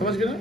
समझ गए ना?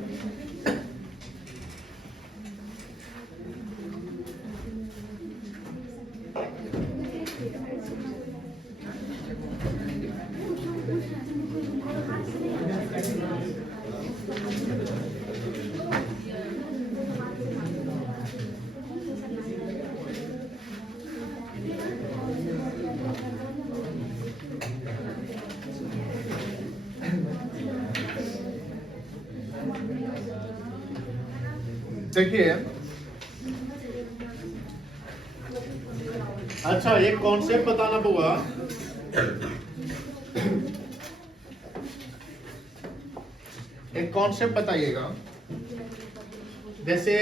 देखिए, अच्छा एक कॉन्सेप्ट बताना पड़ेगा। एक कॉन्सेप्ट बताइएगा, जैसे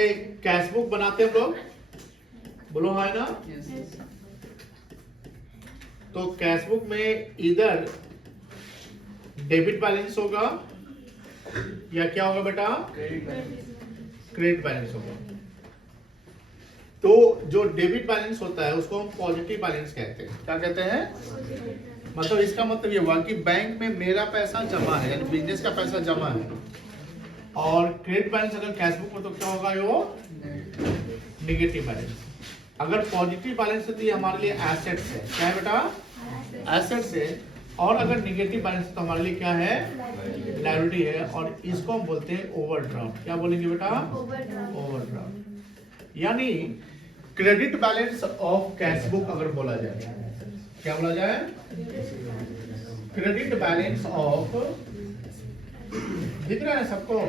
कैश बुक बनाते हैं लोग, बोलो है ना? तो कैश बुक में इधर डेबिट बैलेंस होगा या क्या होगा बेटा? क्रेडिट बैलेंस होगा। तो जो डेबिट बैलेंस होता है उसको हम पॉजिटिव बैलेंस कहते हैं। क्या कहते हैं? मतलब इसका मतलब ये हुआ कि बैंक में मेरा पैसा जमा है, यानी बिजनेस का पैसा जमा है, और क्रेडिट बैलेंस अगर कैश बुक में तो क्या होगा? वो नेगेटिव बैलेंस। अगर पॉजिटिव बैलेंस है तो ये हमारे लिए एसेट्स है। क्या है बेटा? एसेट्स है। और अगर नेगेटिव बैलेंस तो हमारे लिए क्या है? लायबिलिटी है। और इसको हम बोलते हैं ओवरड्राफ्ट। क्या बोलेंगे बेटा? ओवरड्राफ्ट। यानी credit balance of cash book अगर बोला जाए, क्या बोला जाए? क्रेडिट बैलेंस ऑफ, दिख रहा है सबको?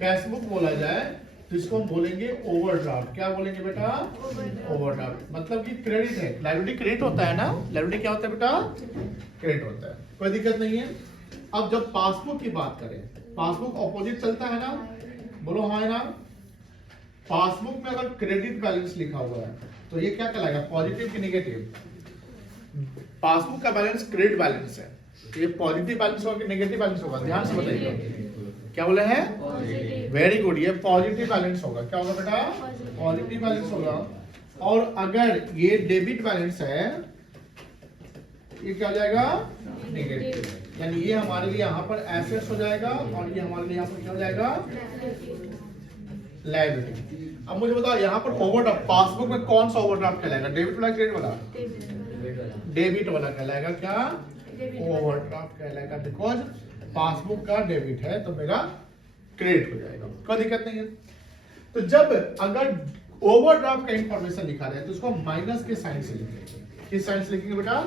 कैश बुक बोला जाए तो इसको हम बोलेंगे ओवरड्राफ्ट। क्या बोलेंगे बेटा? ओवरड्राफ्ट। मतलब कि क्रेडिट है, लायबिलिटी क्रेडिट होता है ना? लायबिलिटी क्या होता है बेटा? क्रेडिट होता है, कोई दिक्कत नहीं है। अब जब पासबुक की बात करें, पासबुक ऑपोजिट चलता है ना? बोलो हाँ है ना? पासबुक में अगर क्रेडिट बैलेंस लिखा हुआ है तो ये क्या कहलाएगा? पॉजिटिव की नेगेटिव? पासबुक का बैलेंस क्रेडिट बैलेंस है, ये पॉजिटिव बैलेंस होगा कि नेगेटिव बैलेंस होगा? ध्यान से बताइए। क्या बोले हैं? वेरी गुड, ये पॉजिटिव बैलेंस होगा। क्या होगा बेटा? पॉजिटिव बैलेंस होगा। और अगर ये डेबिट बैलेंस है, ये क्या हो जाएगा? नेगेटिव। यानी ये हमारे लिए यहाँ पर एसेट्स हो जाएगा और ये हमारे लिए यहाँ पर क्या हो जाएगा? लायबिलिटी। अब मुझे बताओ यहाँ पर ओवरड्राफ्ट, पासबुक में कौन सा ओवरड्राफ्ट कहलाएगा? डेबिट वाला, क्रेडिट वाला? डेबिट वाला कहलाएगा। क्या? ओवरड्राफ्ट कहलाएगा। बिकॉज पासबुक का डेबिट है तो मेरा क्रेडिट हो जाएगा, कोई दिक्कत नहीं है। तो जब अगर ओवरड्राफ्ट का इंफॉर्मेशन लिखा रहे तो उसको माइनस के साइन से लिखेंगे। किस साइन से लिखेंगे बेटा?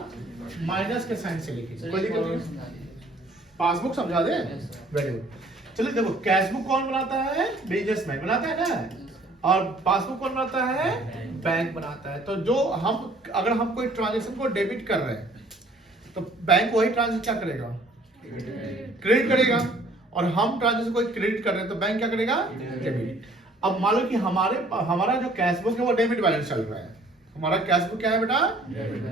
माइनस के साइन से लिखेंगे, कोई दिक्कत नहीं। पासबुक समझा दे? Very good. चलिए देखो, कैश बुक कौन बनाता है? बिजनेसमैन बनाता है ना। और पासबुक कौन बनाता है? बैंक बनाता है। तो जो हम, अगर हम कोई ट्रांजेक्शन को डेबिट कर रहे हैं तो बैंक वही ट्रांजेक्शन क्या करेगा? क्रेडिट करेगा। और हम ट्रांजेक्शन को क्रेडिट कर रहे हैं तो बैंक क्या करेगा? डेबिट। अब मान लो कि हमारा जो कैश बुक है वो डेबिट बैलेंस चल रहा है। हमारा कैश बुक क्या है बेटा?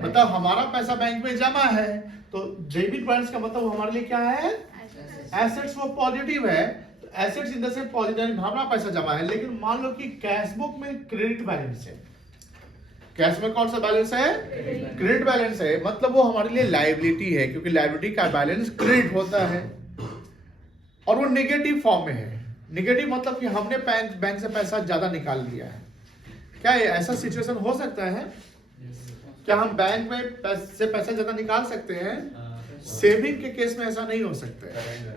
मतलब हमारा पैसा बैंक में जमा है, तो डेबिट बैलेंस का मतलब हमारे लिए क्या है? एसेट्स। वो पॉजिटिव है, assets in the sense positive, हमारा पैसा जमा है। लेकिन मान लो कि कैश बुक में क्रेडिट बैलेंस है। कैश में कौन सा बैलेंस है? क्रेडिट बैलेंस है। मतलब वो हमारे लिए लायबिलिटी है, क्योंकि लायबिलिटी का बैलेंस क्रेडिट होता है और वो नेगेटिव फॉर्म में है। नेगेटिव मतलब कि हमने बैंक से पैसा ज्यादा निकाल लिया है। क्या ऐसा सिचुएशन हो सकता है? क्या हम बैंक में से पैसा ज्यादा निकाल सकते हैं? सेविंग के केस में ऐसा नहीं हो सकता है,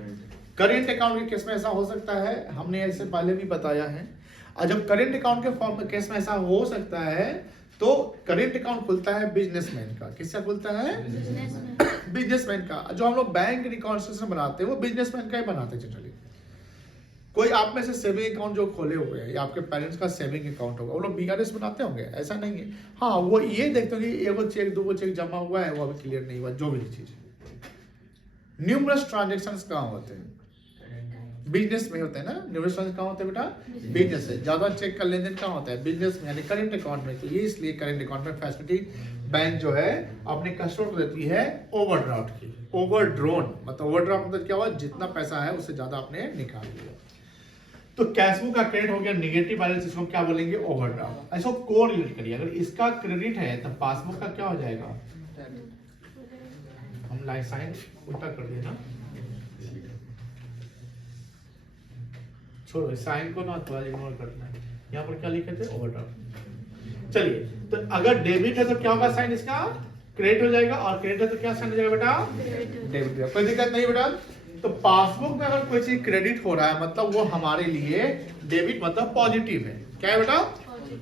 करेंट अकाउंट के केस में ऐसा हो सकता है। हमने ऐसे पहले भी बताया है। और जब करेंट अकाउंट के फॉर्म में केस में ऐसा हो सकता है तो करेंट अकाउंट खुलता है बिजनेसमैन का। किसका खुलता है? बिजनेसमैन का। जो हम लोग बैंक रिकॉन्स्ट्रक्शन बनाते हैं वो बिजनेसमैन का ही बनाते हैं जनरली। कोई आप में से सेविंग अकाउंट जो खोले हुए हैं या आपके पेरेंट्स का सेविंग अकाउंट होगा, वो लोग बीआरएस बनाते होंगे? ऐसा नहीं है। हाँ, वो ये देखते होंगे एक वो चेक, 2 चेक जमा हुआ है, वो अभी क्लियर नहीं हुआ, जो भी चीज। न्यूमरस ट्रांजैक्शंस कहाँ होते हैं? बिजनेस में होते हैं ना। न्यूमरस ट्रांजैक्शन कहाँ होते हैं बेटा? बिजनेस है। ज्यादा चेक का लेन देन कहाँ होता है? बिजनेस में, यानी करेंट अकाउंट में। तो ये इसलिए करेंट अकाउंट में फैसिलिटी बैंक जो है अपने कस्टमर को देती है ओवरड्राफ्ट की। ओवरड्रोन मतलब, ओवरड्राफ्ट मतलब क्या हुआ? जितना पैसा है उससे ज्यादा आपने निकाल लिया। तो कैश बुक का क्रेडिट हो गया, नेगेटिव बैलेंस, इसको क्या बोलेंगे? ओवरड्राफ्ट। ऐसा को रिलेट करिए, अगर इसका क्रेडिट है तो पासबुक का क्या हो जाएगा? हम लाइन साइन उल्टा कर दिए ना। छोड़ो साइन को ना थोड़ा इग्नोर करना है। यहाँ पर क्या लिखे थे ओवरड्राफ्ट। चलिए तो अगर डेबिट है तो क्या होगा साइन इसका क्रेडिट हो जाएगा और क्रेडिट है तो क्या साइन हो जाएगा बेटा डेबिट। कोई दिक्कत नहीं बेटा। तो पासबुक में अगर कोई चीज क्रेडिट हो रहा है मतलब वो हमारे लिए डेबिट मतलब पॉजिटिव है। क्या है बेटा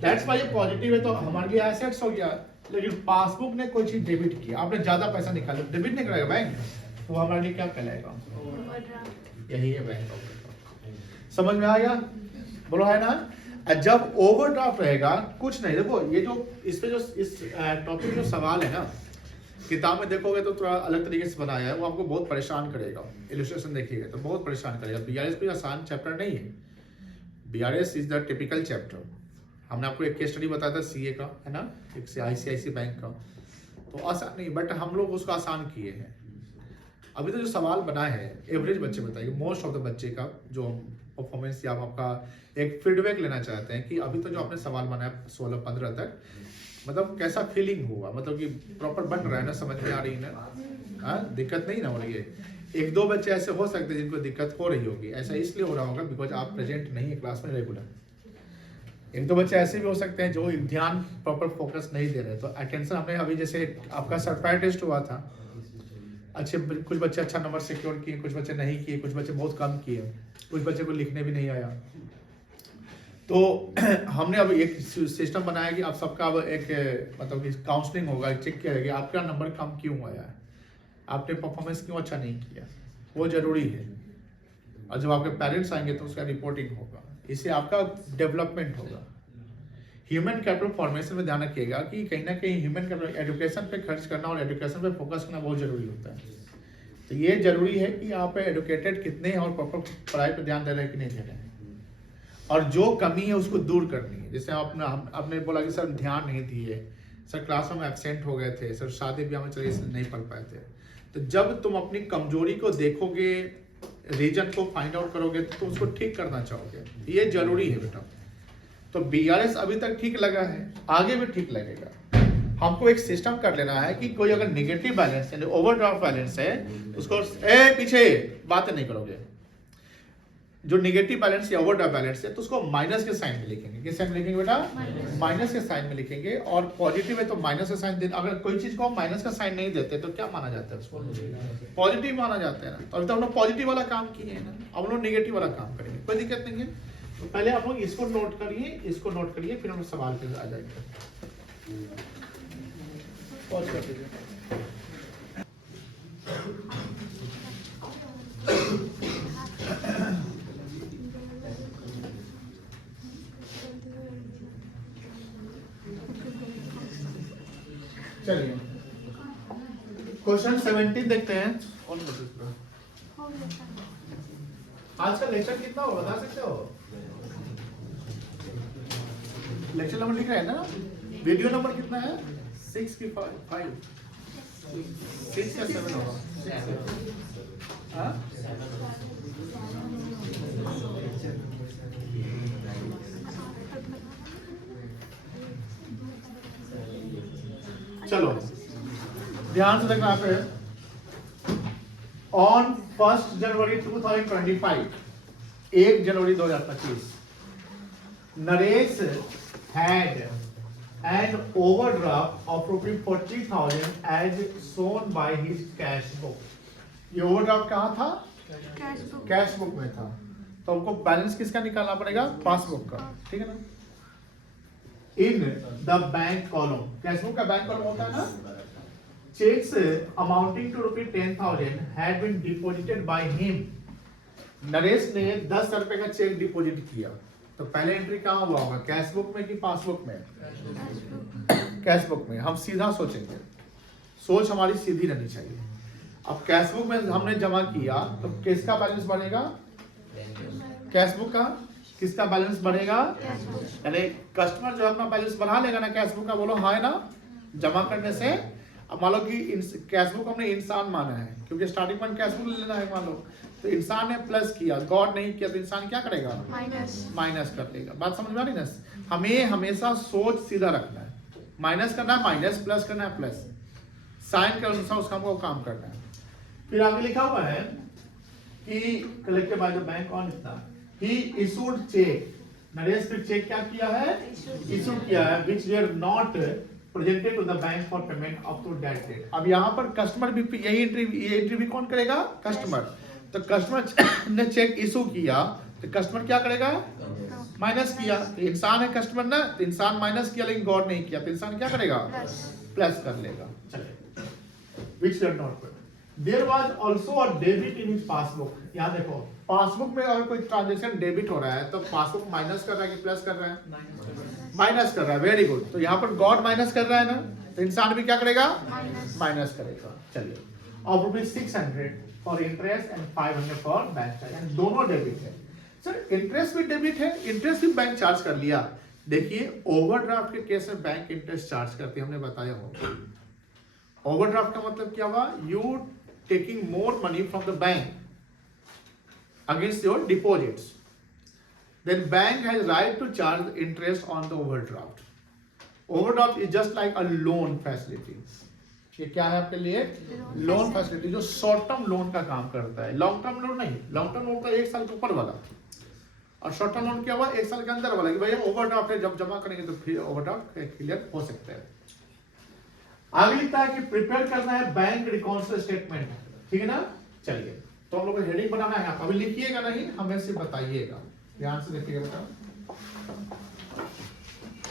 दैट्स व्हाई पॉजिटिव है तो हमारे लिए एसेट्स हो गया। लेकिन पासबुक ने कोई चीज डेबिट किया आपने ज्यादा पैसा निकाला डेबिट नहीं करेगा बैंक तो हमारे लिए क्या कहलाएगा यही है बैंक। समझ में आ गया बोलो है ना। जब ओवरड्राफ्ट रहेगा कुछ नहीं देखो ये जो इस पे जो इस टॉपिक जो सवाल है ना किताब में देखोगे तो थोड़ा अलग तरीके से बनाया है वो आपको बहुत परेशान करेगा। इलस्ट्रेशन देखिएगा तो बहुत परेशान करेगा। बीआरएस कोई आसान चैप्टर नहीं है। BRS is the typical chapter. हमने आपको एक केस स्टडी बताया था सीए का है ना एक आईसीआईसी बैंक का तो आसान नहीं बट हम लोग उसको आसान किए हैं। अभी तो जो सवाल बना है एवरेज बच्चे बताइए मोस्ट ऑफ द बच्चे का जो परफॉर्मेंस या आपका एक फीडबैक लेना चाहते हैं कि अभी तो जो आपने सवाल बनाया 16-15 तक मतलब कैसा फीलिंग हुआ मतलब कि प्रॉपर बन रहा है ना समझ में आ रही है ना दिक्कत नहीं ना हो रही है। एक दो बच्चे ऐसे हो सकते हैं जिनको दिक्कत हो रही होगी ऐसा इसलिए हो रहा होगा बिकॉज आप प्रेजेंट नहीं है क्लास में रेगुलर। एक दो बच्चे ऐसे भी हो सकते हैं जो ध्यान प्रॉपर फोकस नहीं दे रहे तो अटेंशन हमने अभी जैसे आपका सरप्राइज टेस्ट हुआ था अच्छे कुछ बच्चे अच्छा नंबर सिक्योर किए कुछ बच्चे नहीं किए कुछ बच्चे बहुत कम किए कुछ बच्चे को लिखने भी नहीं आया। तो हमने अब एक सिस्टम बनाया कि आप सबका अब एक मतलब कि काउंसलिंग होगा चेक किया जाएगा आपका नंबर कम क्यों आया है आपने परफॉर्मेंस क्यों अच्छा नहीं किया वो जरूरी है। और जब आपके पेरेंट्स आएंगे तो उसका रिपोर्टिंग होगा इससे आपका डेवलपमेंट होगा। ह्यूमन कैपिटल फॉर्मेशन में ध्यान रखिएगा कि कहीं ना कहीं ह्यूमन कैपिटल एजुकेशन पे खर्च करना और एजुकेशन पे फोकस करना बहुत जरूरी होता है। तो ये जरूरी है कि आप एडुकेटेड कितने हैं और प्रॉपर पढ़ाई पे ध्यान दे रहे हैं कि नहीं दे रहे हैं और जो कमी है उसको दूर करनी है। जैसे आपने बोला कि सर ध्यान नहीं दिए सर क्लास में एब्सेंट हो गए थे सर शादी ब्याह में चले इसलिए नहीं पढ़ पाए थे। तो जब तुम अपनी कमजोरी को देखोगे रीजन को फाइंड आउट करोगे तो उसको ठीक करना चाहोगे ये जरूरी है बेटा। तो बीआरएस अभी तक ठीक लगा है आगे भी ठीक लगेगा। हमको एक सिस्टम कर लेना है कि कोई अगर नेगेटिव बैलेंस यानी ओवरड्राफ्ट बैलेंस है उसको पीछे बातें नहीं करोगे। जो नेगेटिव बैलेंस या ओवरड्राफ्ट बैलेंस है तो उसको माइनस के साइन में लिखेंगे। किस साइन में लिखेंगे बेटा माइनस के साइन में लिखेंगे। और पॉजिटिव है तो माइनस का साइन देना। अगर कोई चीज को हम माइनस का साइन नहीं देते तो क्या माना जाता है उसको पॉजिटिव माना जाता है ना। तो अभी तो हम लोग पॉजिटिव वाला काम किए हैं ना अब हम लोग नेगेटिव वाला काम करेंगे कोई दिक्कत नहीं है। तो पहले आप लोग इसको नोट करिए इसको नोट करिए फिर हम लोग सवाल पे आ जाएंगे। पॉज कर दीजिए। चलिए क्वेश्चन 17 देखते हैं। आज का लेक्चर कितना हो बता सकते हो लेक्चर नंबर लिख रहे हैं ना वीडियो नंबर कितना है 6 की 5 6 या 7 होगा चलो ध्यान से देखना पे on 1 January 2025 1 January 2025 Naresh had an overdraft of ₹40,000 as shown by his cash book। ये ओवरड्राफ्ट कहाँ था कैश बुक में था। तो हमको बैलेंस किसका निकालना पड़ेगा पासबुक का ठीक है ना। In the bank column cash book का बैंक कॉलम होता है ना। Cheques amounting to ₹10,000 had been deposited by him। Naresh ने 10 रुपए का चेक डिपॉजिट किया। तो पहले एंट्री कहाँ हुआ होगा कैश बुक में कि पासबुक में कैश बुक में। हम सीधा सोचेंगे सोच हमारी सीधी रहनी चाहिए। अब कैश बुक में हमने जमा किया तो किसका बैलेंस बढ़ेगा कैश बुक का। किसका बैलेंस बढ़ेगा यानी कस्टमर जो अपना बैलेंस बढ़ा लेगा ना कैश बुक का बोलो हाँ ना जमा करने से। अब मान लो कि कैश बुक हमने इंसान माना है क्योंकि स्टार्टिंग पॉइंट कैश बुक लेना है मान लो तो इंसान ने प्लस किया गॉड नहीं किया तो इंसान क्या करेगा माइनस कर देगा। बात समझ में आ रही ना। हमें हमेशा सोच सीधा रखना है माइनस करना है माइनस प्लस करना है प्लस साइन के अनुसार उसका हमको काम करना है। फिर आगे लिखा हुआ है कि collected by the bank on इतना ही इशूड चेक, नरेश फिर चेक क्या किया है, इशू किया है, which they are not presented to the bank for payment up to that date. अब यहाँ पर कस्टमर भी यही एंट्री भी कौन करेगा, कस्टमर। तो कस्टमर ने चेक इशू किया तो कस्टमर क्या करेगा, माइनस किया। तो इंसान है कस्टमर ना, तो इंसान माइनस किया लेकिन गॉड नहीं किया, तो इंसान क्या करेगा, प्लस कर लेगा। चलिए, which they are not. There was also a debit in his passbook. यहाँ देखो पासबुक में अगर कोई ट्रांजैक्शन डेबिट हो रहा है तो पासबुक माइनस कर रहा है कि प्लस कर रहा है, माइनस कर रहा है। Very good. तो यहाँ पर गॉड माइनस कर रहा है ना, तो इंसान भी क्या करेगा, माइनस करेगा। चलिए, और rupees 600 for interest and 500 for bank charge, दोनों डेबिट है। सर इंटरेस्ट भी डेबिट है, इंटरेस्ट भी बैंक चार्ज कर लिया। देखिए ओवरड्राफ्ट के केस में बैंक इंटरेस्ट चार्ज करते हैं, हमने बताया हो। ओवरड्राफ्ट का मतलब क्या हुआ, you taking more money from the bank against your deposits, then bank has right to charge interest on the overdraft. Overdraft is just like a loan facility. ये क्या है आपके लिए, लोन फैसिलिटी, जो शॉर्ट टर्म लोन का काम करता है, लॉन्ग टर्म लोन नहीं। लॉन्ग टर्म लोन का 1 साल के ऊपर वाला, और शॉर्ट टर्म लोन क्या हुआ, 1 साल के अंदर वाला, कि भैया ओवरड्राफ्ट है, जब जमा करेंगे तो फिर ओवरड्राफ्ट क्लियर हो सकता है। आगे लिखता है कि प्रिपेयर करना है बैंक रिकॉन्सिलिएशन स्टेटमेंट, ठीक है ना। चलिए, तो हम लोग को हेडिंग बनाना है, अभी लिखिएगा नहीं, हमें सिर्फ बताइएगा, ध्यान से देखिएगा बेटा।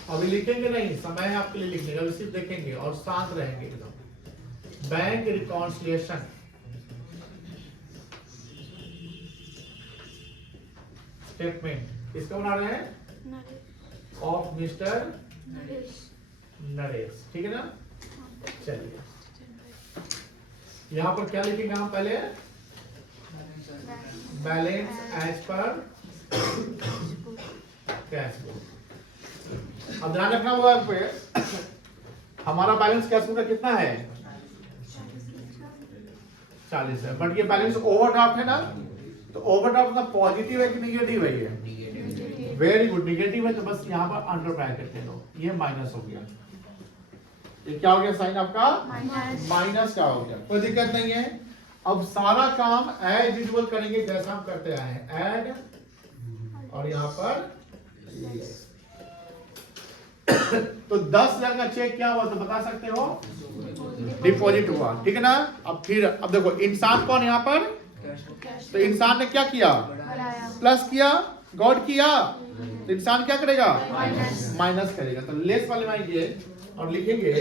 अभी लिखेंगे नहीं, समय है आपके लिए लिखने का, सिर्फ देखेंगे और शांत रहेंगे एकदम। बैंक रिकॉन्सिलिएशन स्टेटमेंट इसका बना रहे हैं, ऑफ मिस्टर नरेश, ठीक है ना। चलिए, यहाँ पर क्या लिखेंगे हम, पहले balance as per cash book. अब ध्यान रखना होगा पे, हमारा बैलेंस कैश बुक का कितना है, 40 है, बट ये बैलेंस ओवरड्राफ्ट है ना, तो ओवरड्राफ्ट का पॉजिटिव है कि निगेटिव है, ये वेरी गुड, निगेटिव है, तो बस यहाँ पर अंडर ब्रैकेट ले लो, ये माइनस हो गया। ये क्या हो गया, साइन आपका माइनस का हो गया, कोई दिक्कत नहीं है। अब सारा काम एज यूजुअल करेंगे जैसा हम करते आए हैं, ऐड और यहाँ पर तो 10,000 का चेक क्या हुआ, तो बता सकते हो, डिपॉजिट हुआ, ठीक है ना। अब फिर अब देखो इंसान कौन यहाँ पर, तो इंसान ने क्या किया, प्लस किया, गॉड किया, तो इंसान क्या करेगा, माइनस करेगा। तो लेस वाले में आइए और लिखेंगे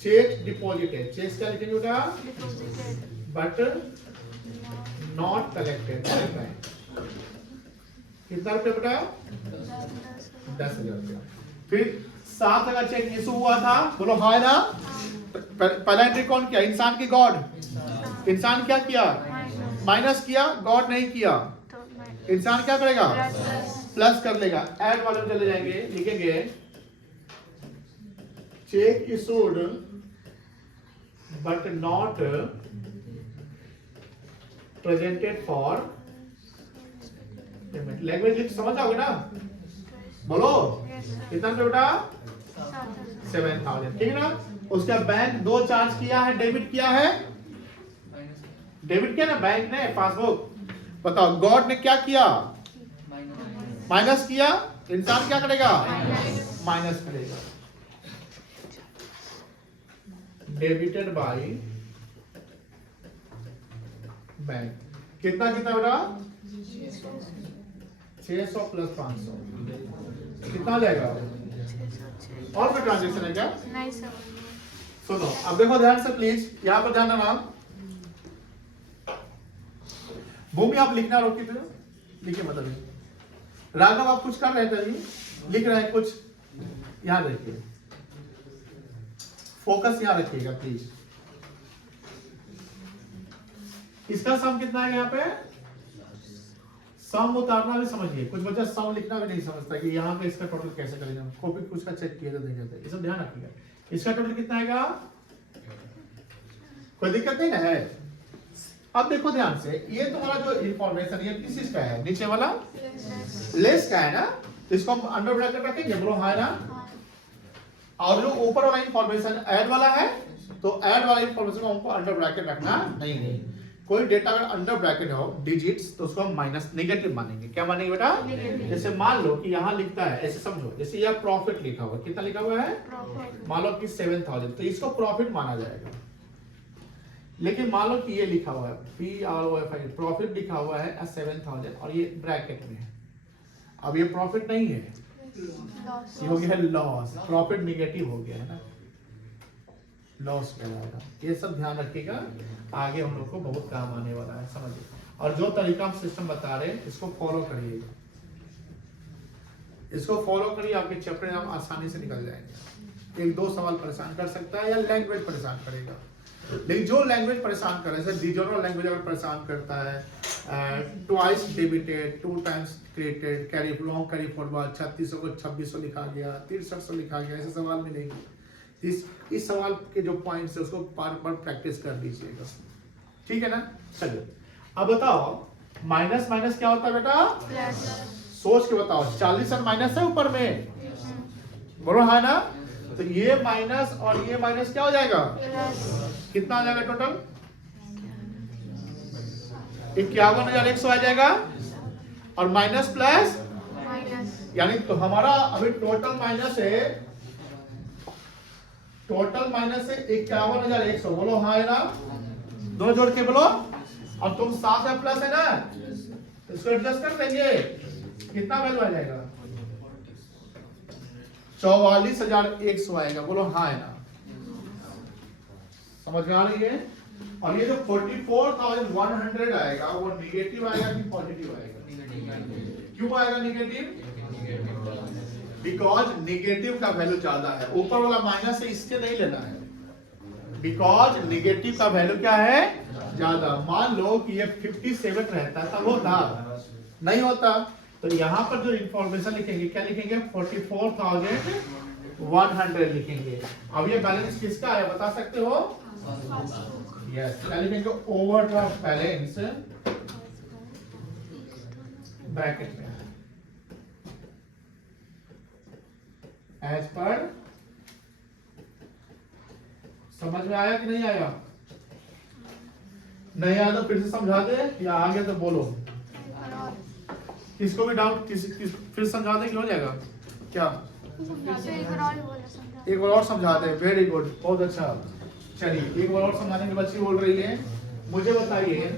चेक डिपॉजिटेड, चेक क्या लिखेंगे बेटा, but not collected by bank. कितना रुपया बेटा, 10,000 रुपया। फिर 7,000 चेक इशू हुआ था, बोलो हाँ ना। पहला एंट्री कौन किया, इंसान की गॉड, इंसान क्या किया, माइनस किया, गॉड नहीं किया, इंसान क्या करेगा, प्लस कर लेगा। ऐड वाले में चले जाएंगे, लिखेंगे check issued but not presented for payment. Language लिख समझ आओगे ना, बोलो कितना बेटा, 7,000, ठीक है ना। उसका बैंक 2 चार्ज किया है, डेबिट किया है, डेबिट किया ना बैंक ने पासबुक। बताओ गॉड ने क्या किया, माइनस किया, इंसान क्या करेगा, माइनस करेगा। डेबिटेड बाय बैंक, कितना कितना बेटा, 600 प्लस 500, कितना जाएगा, और कोई ट्रांजेक्शन है क्या, नहीं सर। सुनो अब देखो ध्यान से प्लीज, यहाँ पर ध्यान देना। भूमि आप लिखना रोकी थे, लिखिए मतलब राघव आप कुछ कर रहे थे, लिख रहे हैं कुछ, यहाँ देखिए, फोकस यहाँ रखिएगा प्लीज। इसका सम कितना है यहाँ पे, सम उतारना भी समझिए, कुछ बच्चा सम लिखना भी नहीं समझता कि यहाँ पे इसका टोटल कैसे करेंगे, कॉपी कुछ का चेक किया तो नहीं जाता, ये सब ध्यान रखिएगा। इसका टोटल कितना आएगा, कोई दिक्कत नहीं है। अब देखो ध्यान से, ये तुम्हारा जो इंफॉर्मेशन ये किस चीज का है, नीचे वाला लेस का है ना, तो इसको हम अंडर ब्रैकेट रखेंगे, बोलो हाँ ना। और जो ऊपर वाला इंफॉर्मेशन ऐड वाला है, तो ऐड वाला इंफॉर्मेशन को हमको अंडर ब्रैकेट रखना नहीं। कोई डेटा अगर अंडर ब्रैकेट हो डिजिट्स तो उसको हम माइनस नेगेटिव मानेंगे। क्या मानेंगे बेटा? जैसे मान लो कि यहाँ लिखता है, ऐसे समझो, जैसे यह प्रॉफिट लिखा हुआ, कितना लिखा हुआ है? मान लो कि 7000, तो इसको प्रॉफिट माना जाएगा। लेकिन मान लो कि ये लिखा हुआ है PROFIT, प्रॉफिट लिखा हुआ है 7000 और ये ब्रैकेट में है। अब ये प्रॉफिट नहीं है, ये हो गया है लॉस, प्रॉफिट निगेटिव हो गया है ना, लॉस कहलाएगा। ये सब ध्यान रखिएगा, आगे हम लोग को बहुत काम आने वाला है, समझिए। और जो तरीका हम सिस्टम बता रहे हैं इसको फॉलो करिएगा, इसको फॉलो करिए, आपके चैप्टर हम आसानी से निकल जाएंगे। एक दो सवाल परेशान कर सकता है या लैंग्वेज परेशान करेगा, लेकिन जो लैंग्वेज परेशान कर रहे हैं, डिजोनल लैंग्वेज अगर परेशान करता है, twice debited, 2 times created, carry long carry forward, 3600 को 2600 लिखा गया, 6300 लिखा गया, ऐसे सवाल मिलेंगे। इस सवाल के जो पॉइंट्स है उसको बार बार प्रैक्टिस कर लीजिएगा, ठीक है ना। चलिए अब बताओ माइनस माइनस क्या होता है बेटा? प्लस। सोच के बताओ, 40 और माइनस है ऊपर में, बोलो हाँ ना, तो ये माइनस और ये माइनस क्या हो जाएगा? प्लस। कितना आ जाएगा टोटल? 51,100 आ जाएगा, और माइनस प्लस माइनस, यानी तो हमारा अभी टोटल माइनस है, टोटल माइनस है 51,100, बोलो हाँ है ना, दो जोड़ के बोलो, और तुम साथ में प्लस है ना, इसको एडजस्ट कर देंगे, कितना वैल्यू आ जाएगा? 44,100 आएगा, बोलो हाँ है ना, समझ में आ रही है। और ये जो 44,100 आएगा वो निगेटिव आएगा कि पॉजिटिव आएगा? क्यों आएगा निगेटिव? बिकॉज निगेटिव का वैल्यू ज्यादा है, ऊपर वाला माइनस है इसके नहीं लेना है, बिकॉज निगेटिव का वैल्यू क्या है? ज्यादा। मान लो कि ये 57 रहता तब होता, नहीं होता, तो यहाँ पर जो इंफॉर्मेशन लिखेंगे क्या लिखेंगे? 44,100 लिखेंगे। अब ये बैलेंस किसका है बता सकते हो? यस, क्या लिखेंगे? ओवरड्राफ्ट बैलेंस ब्रैकेट में एज पर। समझ में आया कि नहीं आया? नहीं आया तो फिर से समझा दे, या आ गया तो बोलो। किसको भी डाउट फिर समझा दे कि हो जाएगा क्या? एक बार और समझा दे। वेरी गुड, बहुत अच्छा। चलिए एक बार और समझाने की बच्ची बोल रही है। मुझे बताइए,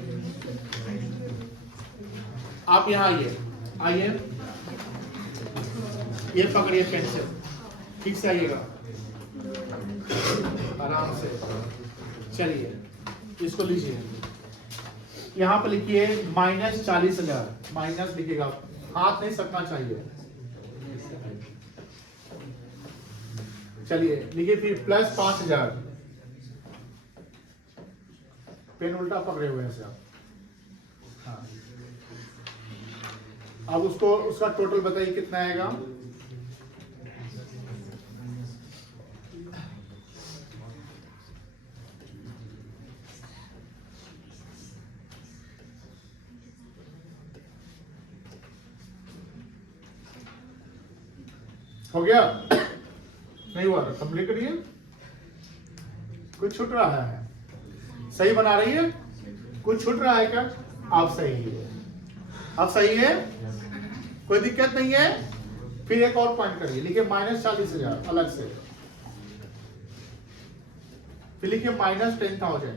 आप यहाँ आइए, आइए, ये पकड़िए पेंसिल, ठीक से आइएगा, आराम से। चलिए इसको लीजिए, यहाँ पर लिखिए -40,000, माइनस लिखिएगा, हाथ नहीं सकना चाहिए। चलिए लिखिए फिर +5,000, पेन उल्टा पकड़े हुए हैं से आप। हाँ, अब उसको उसका टोटल बताइए कितना आएगा? हो गया? नहीं हुआ तो कंप्लीट करिए। कुछ छूट रहा है? सही बना रही है? कुछ छूट रहा है क्या? आप सही है, आप सही है, कोई दिक्कत नहीं है। फिर एक और पॉइंट करिए, लिखिए -40,000 अलग से, फिर लिखिए -10,000,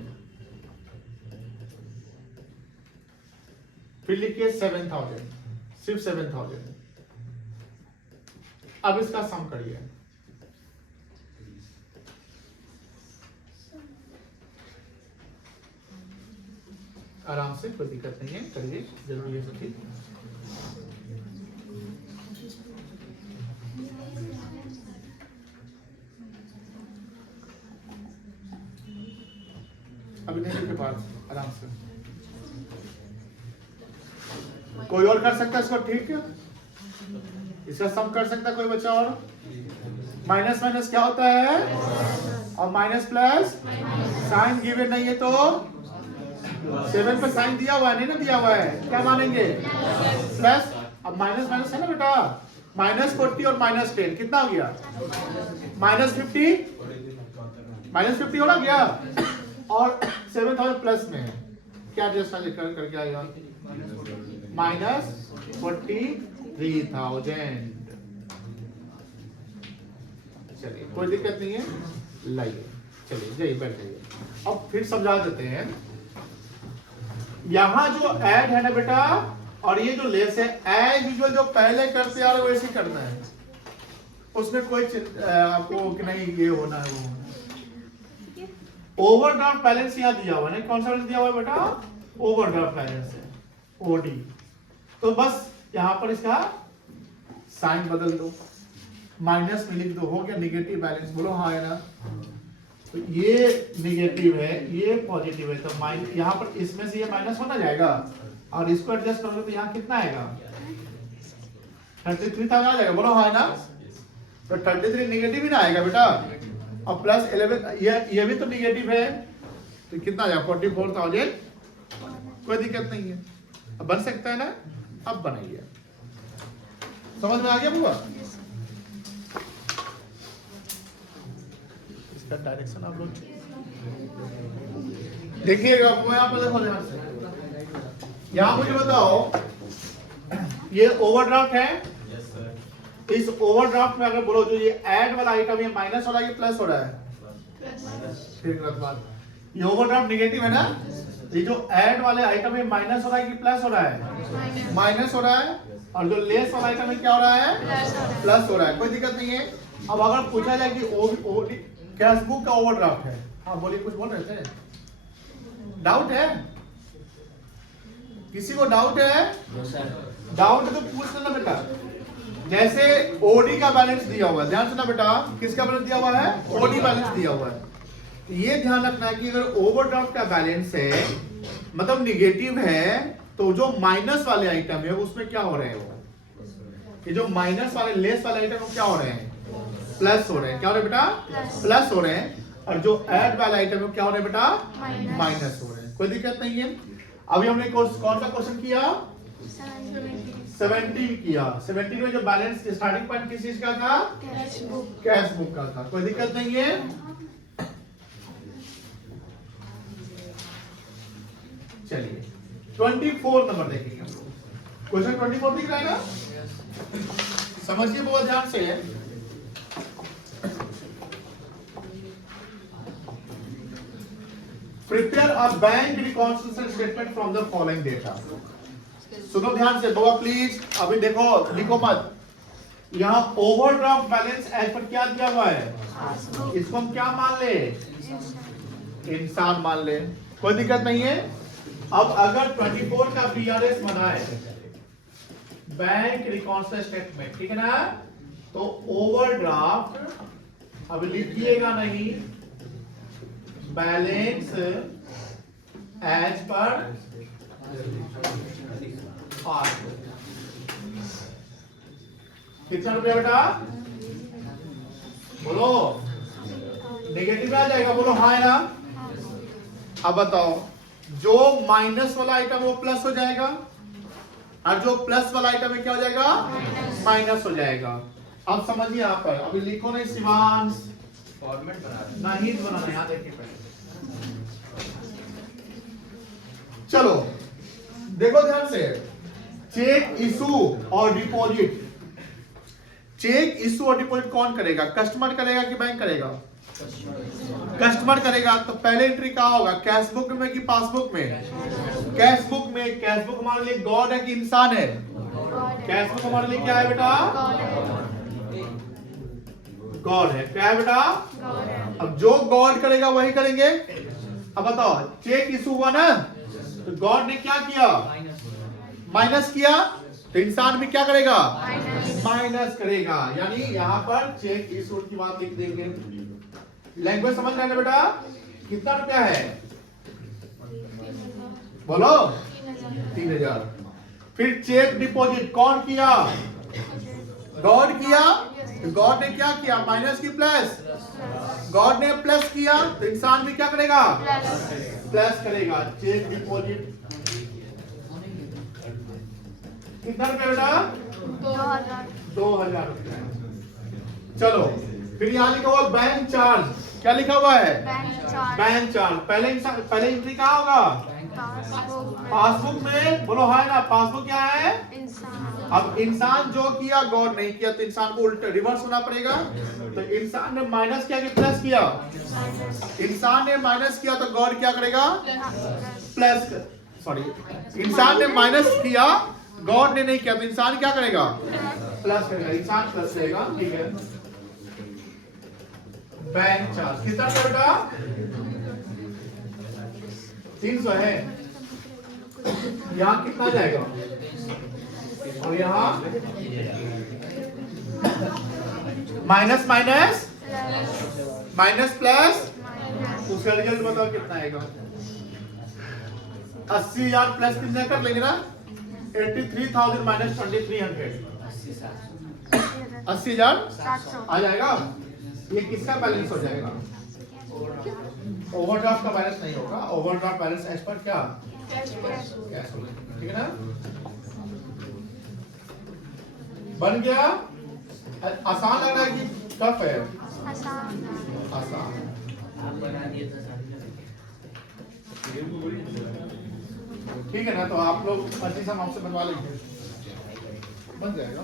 फिर लिखिए 7,000, सिर्फ 7,000। अब इसका सम करिए, आराम से, कोई दिक्कत नहीं है, करिए जल्दी है सब ठीक। अभिनय के बाद आराम से, कोई और कर सकता है इसको? ठीक है, इसका सम कर सकता है कोई बच्चा और? माइनस माइनस क्या होता है? और माइनस प्लस, साइन गिवन नहीं है तो 7 पे साइन दिया हुआ है, नहीं ना दिया हुआ है, क्या मानेंगे? प्लस। अब माइनस माइनस है ना बेटा, -40 और -10 कितना हो गया? -50, -50 हो ना गया, और 7,000 प्लस में है, क्या एडजस्ट करके आएगा, -43,000। चलिए कोई दिक्कत नहीं है, लाइए चलिए जाइए बैठ जाइए। अब फिर समझा देते हैं। यहाँ जो ऐड है ना बेटा और ये जो लेस है, एज यूजुअल जो पहले करते आ रहे वैसे ही करना है, उसमें कोई आपको कि नहीं ये होना है वो। ओवरड्राफ्ट बैलेंस यहाँ दिया हुआ है, कौन सा बैलेंस दिया हुआ है बेटा, ओवरड्राफ्ट बैलेंस है, ओडी। तो बस यहाँ पर इसका साइन बदल दो, माइनस में लिख दो, हो गया निगेटिव बैलेंस। बोलो हाँ है ना। तो ये निगेटिव है, ये पॉजिटिव है, तो माइनस यहाँ पर इसमें से ये माइनस होना जाएगा और इसको एडजस्ट करोगे तो यहाँ कितना आएगा, 33,000 आ जाएगा। बोलो हाँ है ना। तो 33 निगेटिव ही ना आएगा बेटा, और प्लस 11 ये भी तो निगेटिव है, तो कितना आ जाएगा 44,000। कोई दिक्कत नहीं है, अब बन सकता है ना। अब बनाइए, समझ में आ गया बुआ। इसका डायरेक्शन आप लोग देखिएगा, यहाँ पर देखो ध्यान से। यहाँ मुझे बताओ, ये ओवरड्राफ्ट है। इस ओवरड्राफ्ट में अगर बोलो जो ये ऐड वाला आइटम, ये माइनस हो रहा है कि प्लस हो रहा है, फिर गलत बात। ये ओवरड्राफ्ट निगेटिव है ना, ये जो ऐड वाले आइटम में माइनस हो रहा है कि प्लस हो रहा है, माइनस हो रहा है। और जो लेस वाला आइटम में क्या हो रहा है, प्लस हो रहा है। कोई दिक्कत नहीं है। अब अगर पूछा जाए कि कैश बुक का ओवरड्राफ्ट है, हाँ बोलिए, कुछ बोल रहे थे, डाउट है किसी को, डाउट है, डाउट है तो पूछ लेना बेटा। जैसे ओडी का बैलेंस दिया हुआ है, ध्यान सुना बेटा, किसका बैलेंस दिया हुआ है, ओडी बैलेंस दिया हुआ है। ये ध्यान रखना है कि अगर ओवरड्राफ्ट का बैलेंस है मतलब निगेटिव है, तो जो माइनस वाले आइटम है उसमें क्या हो रहे हैं, वो ये जो माइनस वाले लेस वाले आइटम क्या हो रहे हैं, प्लस हो रहे हैं। क्या हो रहे हैं बेटा, प्लस हो रहे हैं। और जो ऐड वाला आइटम है क्या हो रहे हैं बेटा, माइनस हो रहे हैं। कोई दिक्कत नहीं है। अभी हमने कौन सा क्वेश्चन किया, 17 किया। 17 में जो बैलेंस स्टार्टिंग पॉइंट किस चीज का था, कैश बुक का था। कोई दिक्कत नहीं है। चलिए 24 नंबर देखेंगे। क्वेश्चन 24 दिख रहा है ना, समझिए बहुत ध्यान से। Prepare a bank reconciliation statement from the following data. सुनो ध्यान से बाबा प्लीज, अभी देखो लिखो मत। यहाँ ओवरड्राफ्ट बैलेंस एज पर क्या दिया हुआ है, इसको हम क्या मान ले, इंसान मान ले। कोई दिक्कत नहीं है। अब अगर 24 का बीआरएस बना है, बैंक रिकॉन्सिलिएशन स्टेटमेंट, ठीक है ना, तो ओवरड्राफ्ट अब लिखिएगा नहीं, बैलेंस एज पर कितना रुपया बेटा, बोलो नेगेटिव आ जाएगा, बोलो हाँ है ना। अब बताओ, जो माइनस वाला आइटम वो प्लस हो जाएगा और जो प्लस वाला आइटम है क्या हो जाएगा, माइनस हो जाएगा। अब समझिए यहाँ पर, अभी लिखो नहीं शिवांश, फॉर्मेट बना नहीं बनाना, यहाँ देखिए पहले। चलो देखो ध्यान से, चेक इशू और डिपॉजिट। चेक इशू और डिपॉजिट कौन करेगा, कस्टमर करेगा कि बैंक करेगा, कस्टमर करेगा। तो पहले एंट्री कहाँ होगा, कैश बुक में कि पासबुक में, कैश बुक में। कैश बुक हमारे लिए गॉड है कि इंसान है, कैश बुक हमारे लिए क्या है बेटा, गॉड है। क्या है बेटा, अब जो गॉड करेगा वही करेंगे। अब बताओ, चेक इशू हुआ ना, तो गॉड ने क्या किया, माइनस किया, तो इंसान भी क्या करेगा, माइनस करेगा। यानी यहाँ पर चेक इशू की बात लिख देंगे। लैंग्वेज समझ रहे हैं बेटा, कितना रुपया है, बोलो 3,000। फिर चेक डिपॉजिट कौन किया, गॉड किया। तो गॉड ने क्या किया, माइनस की प्लस, गॉड ने प्लस किया तो इंसान भी क्या करेगा, प्लस करेगा। चेक डिपॉजिट कितना रुपया बेटा, 2,000 रुपया। चलो फिर यहाँ लिखा हुआ बैंक चार्ज, क्या लिखा हुआ है, बैंक चार्ज। पहले एंट्री कहाँ होगा, पासबुक में बोलो है ना, पासबुक क्या है? अब इंसान जो किया गॉड नहीं किया, तो इंसान को उल्टे रिवर्स होना पड़ेगा। तो इंसान ने माइनस किया कि प्लस किया? इंसान ने माइनस किया तो गॉड क्या करेगा? प्लस। सॉरी, इंसान ने माइनस किया, गॉड ने नहीं किया, तो इंसान क्या करेगा? प्लस करेगा। इंसान प्लस करेगा, ठीक है। बैंक चार्ज कितना बेटा? 300 है। यहाँ कितना जाएगा? और यहाँ माइनस माइनस माइनस प्लस, उसका रिजल्ट बताओ कितना आएगा? 80,000 प्लस कितने कर लेंगे ना? 83,000 माइनस 2,300, 80,000 आ जाएगा। ये किसका बैलेंस हो जाएगा? ओवरड्राफ्ट का बैलेंस नहीं होगा। ओवरड्राफ्ट बैलेंस एज पर क्या? कैश होगा, ठीक है ना? बन गया। आसान लग रहा है कि टफ है? आसान। ठीक है ना? तो आप लोग अच्छी सा मार्क्स बनवा लेंगे, बन जाएगा।